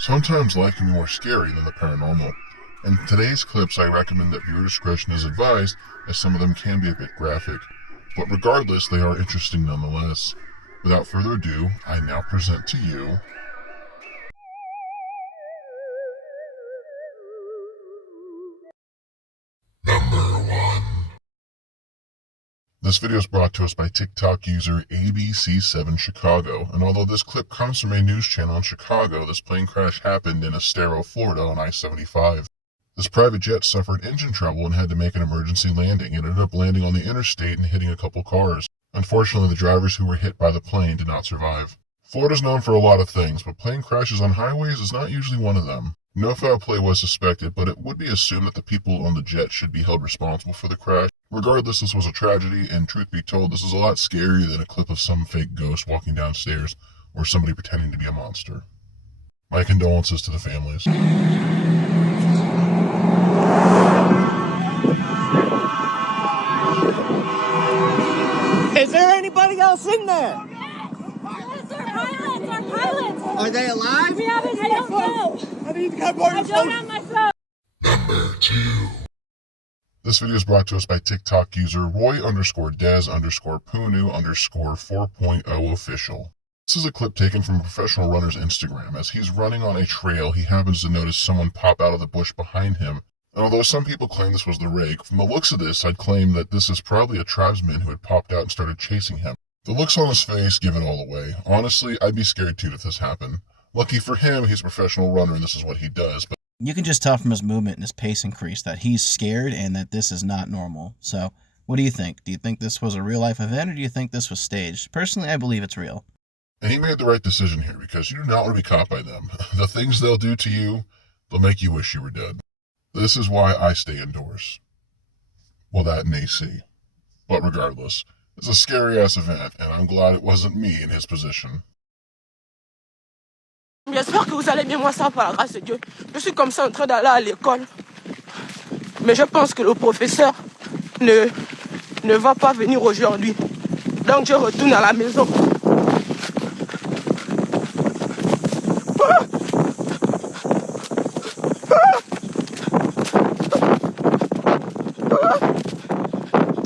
Sometimes life can be more scary than the paranormal. In today's clips, I recommend that viewer discretion is advised, as some of them can be a bit graphic. But regardless, they are interesting nonetheless. Without further ado, I now present to you Number 1. This video is brought to us by TikTok user ABC7Chicago, and although this clip comes from a news channel in Chicago, this plane crash happened in Estero, Florida on I-75. This private jet suffered engine trouble and had to make an emergency landing. It ended up landing on the interstate and hitting a couple cars. Unfortunately, the drivers who were hit by the plane did not survive. Florida is known for a lot of things, but plane crashes on highways is not usually one of them. No foul play was suspected, but it would be assumed that the people on the jet should be held responsible for the crash. Regardless, this was a tragedy, and truth be told, this is a lot scarier than a clip of some fake ghost walking downstairs or somebody pretending to be a monster. My condolences to the families. Is there anybody else in there? Yes, our pilots. Are they alive? We haven't, I don't know. I need to get more I don't have my phone. Number 2. This video is brought to us by TikTok user Roy_Des_Punu_4.0 official. This is a clip taken from a professional runner's Instagram. As he's running on a trail, he happens to notice someone pop out of the bush behind him. And although some people claim this was the rig, from the looks of this, I'd claim that this is probably a tribesman who had popped out and started chasing him. The looks on his face give it all away. Honestly, I'd be scared too if this happened. Lucky for him, he's a professional runner and this is what he does, but you can just tell from his movement and his pace increase that he's scared and that this is not normal. So, what do you think? Do you think this was a real-life event, or do you think this was staged? Personally, I believe it's real. And he made the right decision here, because you do not want to be caught by them. The things they'll do to you, they'll make you wish you were dead. This is why I stay indoors. Well, that and AC. But regardless, it's a scary-ass event, and I'm glad it wasn't me in his position. J'espère que vous allez bien, moi ça par la grâce de Dieu. Je suis comme ça en train d'aller à l'école. Mais je pense que le professeur ne va pas venir aujourd'hui. Donc je retourne à la maison.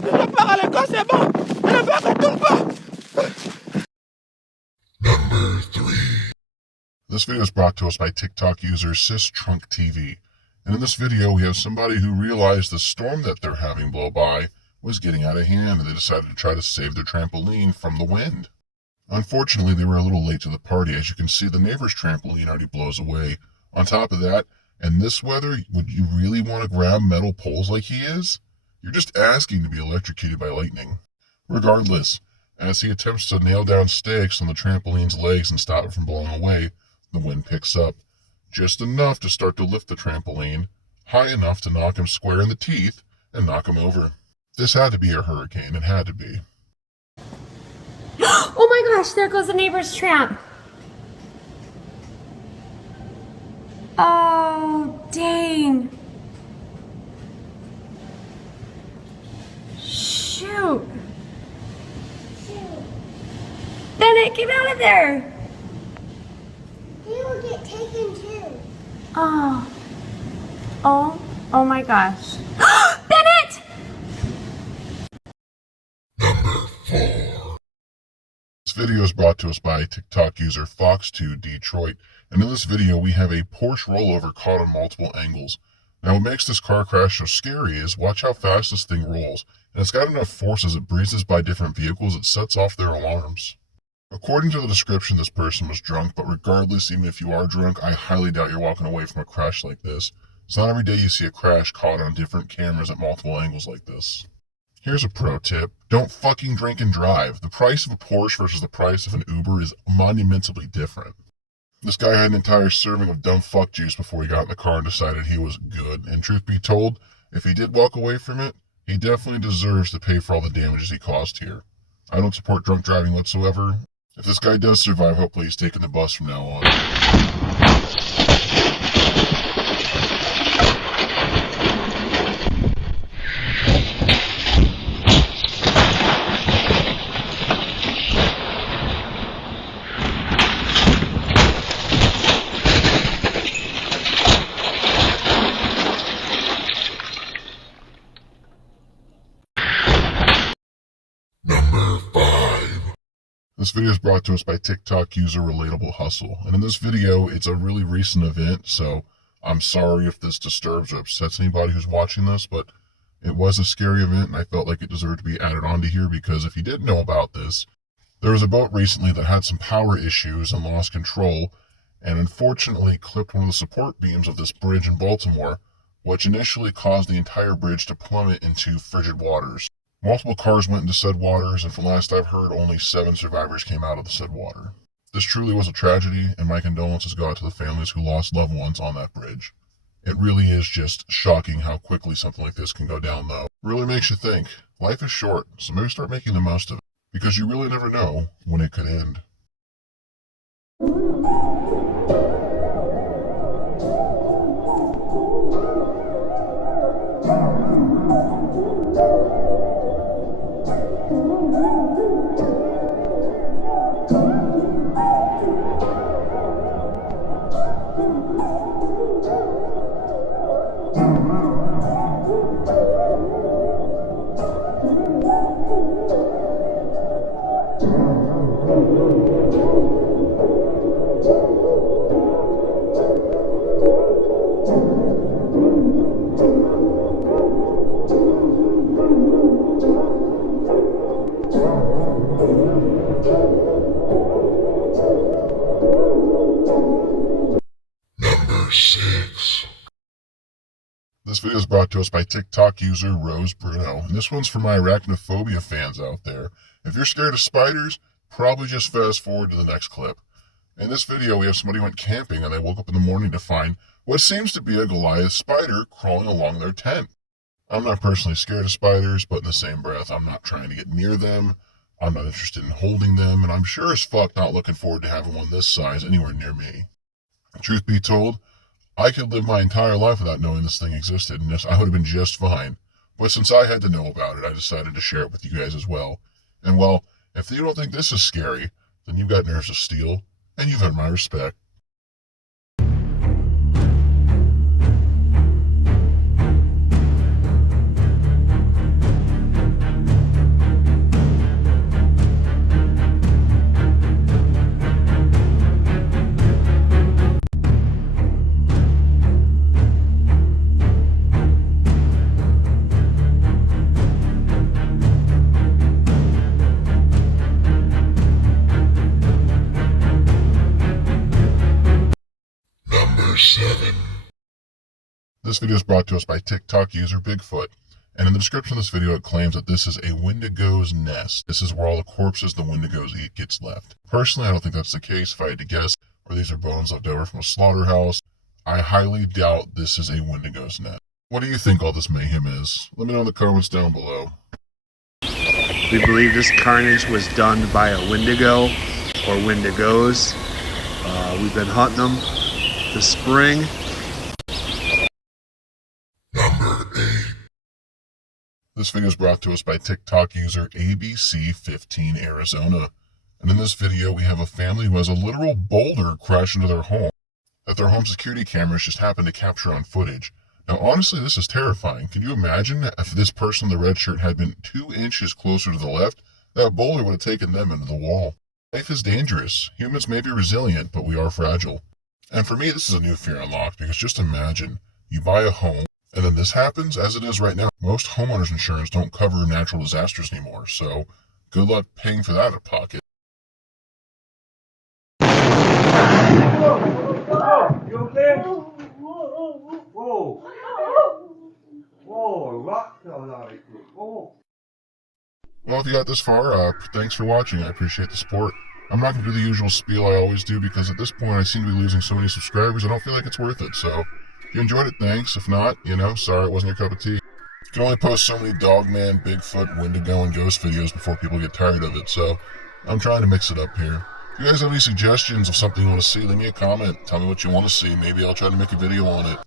Je pars à l'école, c'est bon. Je ne retourne pas. Number 3. This video is brought to us by TikTok user SisTrunkTV. And in this video, we have somebody who realized the storm that they're having blow by was getting out of hand, and they decided to try to save their trampoline from the wind. Unfortunately, they were a little late to the party. As you can see, the neighbor's trampoline already blows away. On top of that, in this weather, would you really want to grab metal poles like he is? You're just asking to be electrocuted by lightning. Regardless, as he attempts to nail down stakes on the trampoline's legs and stop it from blowing away, the wind picks up, just enough to start to lift the trampoline, high enough to knock him square in the teeth and knock him over. This had to be a hurricane, it had to be. Oh my gosh, there goes the neighbor's tramp. Oh, dang. Shoot. Bennett, get out of there. He will get taken too. Oh. Oh my gosh. Bennett! Number 4. This video is brought to us by TikTok user Fox2Detroit, and in this video we have a Porsche rollover caught on multiple angles. Now what makes this car crash so scary is watch how fast this thing rolls, and it's got enough force as it breezes by different vehicles it sets off their alarms. According to the description, this person was drunk, but regardless, even if you are drunk, I highly doubt you're walking away from a crash like this. It's not every day you see a crash caught on different cameras at multiple angles like this. Here's a pro tip. Don't fucking drink and drive. The price of a Porsche versus the price of an Uber is monumentally different. This guy had an entire serving of dumb fuck juice before he got in the car and decided he was good. And truth be told, if he did walk away from it, he definitely deserves to pay for all the damages he caused here. I don't support drunk driving whatsoever. If this guy does survive, hopefully he's taking the bus from now on. This video is brought to us by TikTok user Relatable Hustle. And in this video, it's a really recent event, so I'm sorry if this disturbs or upsets anybody who's watching this, but it was a scary event and I felt like it deserved to be added onto here because if you didn't know about this, there was a boat recently that had some power issues and lost control and unfortunately clipped one of the support beams of this bridge in Baltimore, which initially caused the entire bridge to plummet into frigid waters. Multiple cars went into said waters, and from last I've heard, only 7 survivors came out of the said water. This truly was a tragedy, and my condolences go out to the families who lost loved ones on that bridge. It really is just shocking how quickly something like this can go down, though. It really makes you think. Life is short, so maybe start making the most of it, because you really never know when it could end. This video is brought to us by TikTok user Rose Bruno, and this one's for my arachnophobia fans out there. If you're scared of spiders, probably just fast forward to the next clip. In this video, we have somebody who went camping and they woke up in the morning to find what seems to be a Goliath spider crawling along their tent. I'm not personally scared of spiders, but in the same breath, I'm not trying to get near them. I'm not interested in holding them, and I'm sure as fuck not looking forward to having one this size anywhere near me. Truth be told, I could live my entire life without knowing this thing existed, and I would have been just fine. But since I had to know about it, I decided to share it with you guys as well. And well, if you don't think this is scary, then you've got nerves of steel, and you've earned my respect. This video is brought to us by TikTok user Bigfoot, and in the description of this video it claims that this is a Wendigo's nest. This is where all the corpses the Wendigos eat gets left. Personally, I don't think that's the case. If I had to guess, or these are bones left over from a slaughterhouse, I highly doubt this is a Wendigo's nest. What do you think all this mayhem is? Let me know in the comments down below. We believe this carnage was done by a Wendigo or Wendigos. We've been hunting them this spring. This video is brought to us by TikTok user ABC15 Arizona. And in this video, we have a family who has a literal boulder crash into their home that their home security cameras just happened to capture on footage. Now, honestly, this is terrifying. Can you imagine if this person in the red shirt had been 2 inches closer to the left? That boulder would have taken them into the wall. Life is dangerous. Humans may be resilient, but we are fragile. And for me, this is a new fear unlocked, because just imagine you buy a home, and then this happens, as it is right now. Most homeowners insurance don't cover natural disasters anymore, so good luck paying for that out of pocket. You okay? Whoa. Whoa, a rock fell out of you. Whoa. Well, if you got this far, thanks for watching. I appreciate the support. I'm not going to do the usual spiel I always do, because at this point I seem to be losing so many subscribers, I don't feel like it's worth it, so if you enjoyed it, thanks. If not, sorry it wasn't your cup of tea. You can only post so many Dogman, Bigfoot, Wendigo, and Ghost videos before people get tired of it, so I'm trying to mix it up here. If you guys have any suggestions of something you want to see, leave me a comment. Tell me what you want to see. Maybe I'll try to make a video on it.